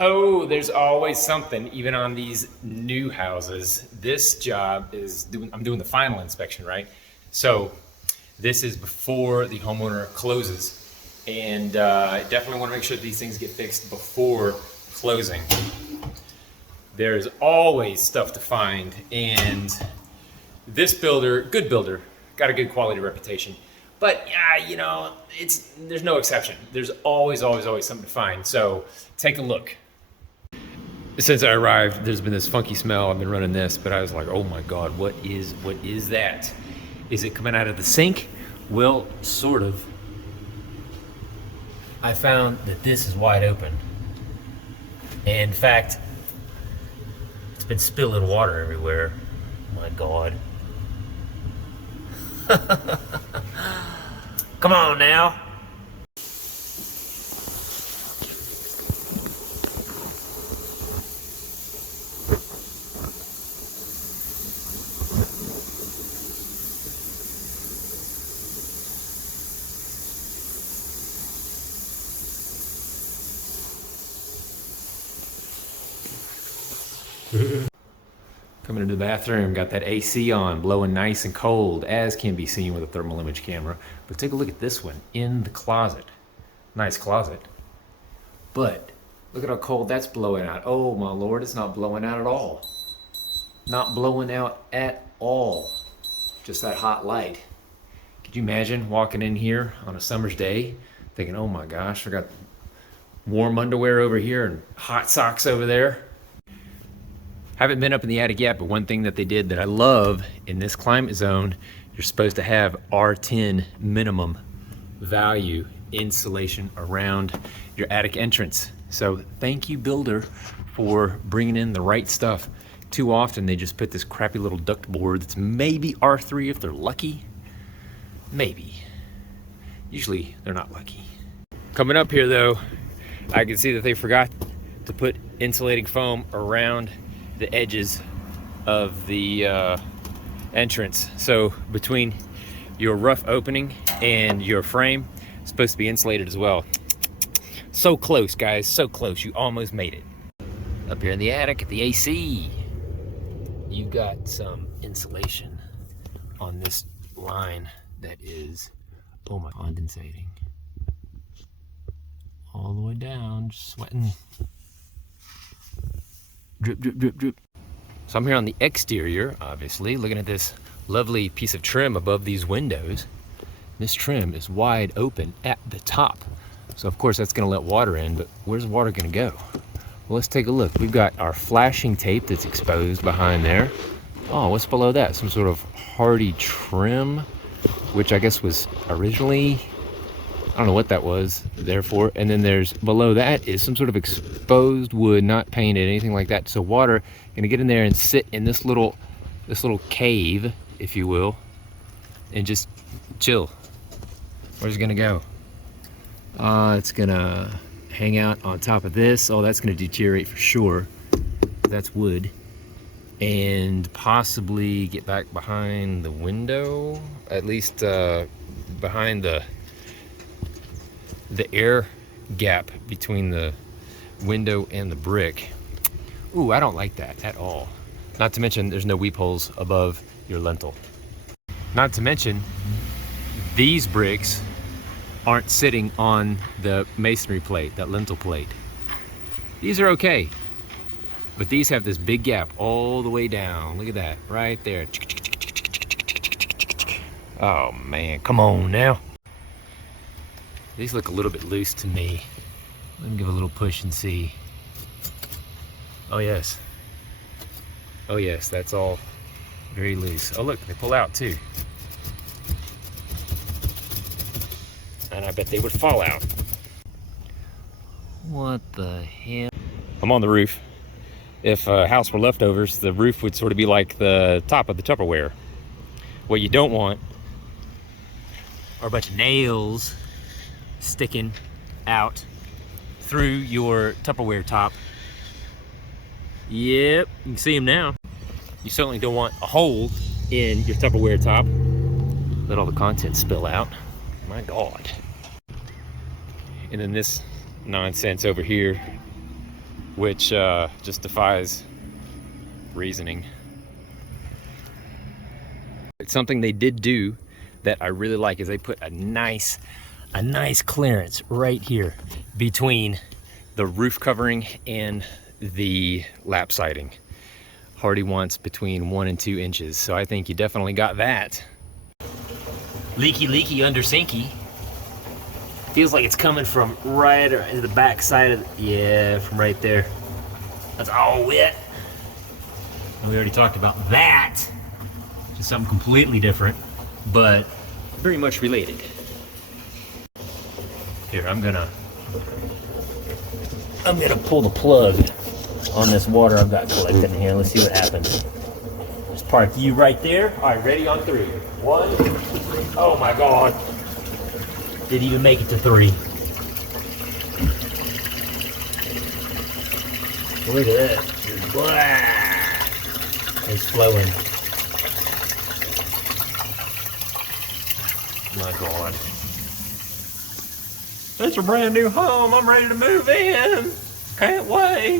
Oh, there's always something, even on these new houses. This job is I'm doing the final inspection, right? So this is before the homeowner closes. And I definitely want to make sure that these things get fixed before closing. There's always stuff to find. And this builder, good builder, got a good quality reputation. But there's no exception. There's always something to find. So take a look. Since I arrived, there's been this funky smell. I've been running this, but I was like, oh my God, what is that? Is it coming out of the sink? Well, sort of. I found that this is wide open. And in fact, it's been spilling water everywhere. Oh my God. Come on now. Coming into the bathroom, got that AC on, blowing nice and cold, as can be seen with a thermal image camera. But take a look at this one in the closet. Nice closet. But look at how cold that's blowing out. Oh my Lord, it's not blowing out at all. Not blowing out at all. Just that hot light. Could you imagine walking in here on a summer's day, thinking, oh my gosh, I got warm underwear over here and hot socks over there. Haven't been up in the attic yet, but one thing that they did that I love in this climate zone, you're supposed to have R10 minimum value insulation around your attic entrance. So thank you, builder, for bringing in the right stuff. Too often they just put this crappy little duct board that's maybe R3 if they're lucky. Maybe. Usually they're not lucky. Coming up here though, I can see that they forgot to put insulating foam around the edges of the entrance. So between your rough opening and your frame, it's supposed to be insulated as well. So close, guys, so close. You almost made it. Up here in the attic at the AC, you got some insulation on this line that is, oh my, condensating. All the way down, just sweating. Drip, drip, drip, drip. So I'm here on the exterior, obviously, looking at this lovely piece of trim above these windows. This trim is wide open at the top. So of course that's gonna let water in, but where's the water gonna go? Well, let's take a look. We've got our flashing tape that's exposed behind there. Oh, what's below that? Some sort of hardy trim, which I guess was originally, I don't know what that was there for. And then there's below that is some sort of exposed wood, not painted, anything like that. So water gonna get in there and sit in this little cave, if you will, and just chill. Where's it gonna go? It's gonna hang out on top of this. Oh, that's gonna deteriorate for sure. That's wood. And possibly get back behind the window, at least behind the air gap between the window and the brick. Ooh, I don't like that at all. Not to mention there's no weep holes above your lintel. Not to mention these bricks aren't sitting on the masonry plate, that lintel plate. These are okay, but these have this big gap all the way down. Look at that, right there. Oh man, come on now. These look a little bit loose to me. Let me give a little push and see. Oh yes. Oh yes, that's all very loose. Oh look, they pull out too. And I bet they would fall out. What the hell? I'm on the roof. If a house were leftovers, the roof would sort of be like the top of the Tupperware. What you don't want are a bunch of nails sticking out through your Tupperware top. Yep, you can see them now. You certainly don't want a hole in your Tupperware top. Let all the content spill out. My God. And then this nonsense over here. which just defies reasoning. Something they did do that I really like is they put a nice clearance right here between the roof covering and the lap siding. Hardy wants between 1 and 2 inches, so I think you definitely got that. Leaky under sinky. Feels like it's coming from right into the back side of yeah, from right there. That's all wet. And we already talked about that. Just something completely different, but very much related. Here, I'm gonna pull the plug on this water I've got collecting here. Let's see what happens. Just park you right there. All right, ready on 3. 1, 2, 3. Oh my God. Didn't even make it to 3. Look at that. Blah. It's flowing. My God. It's a brand new home. I'm ready to move in. Can't wait.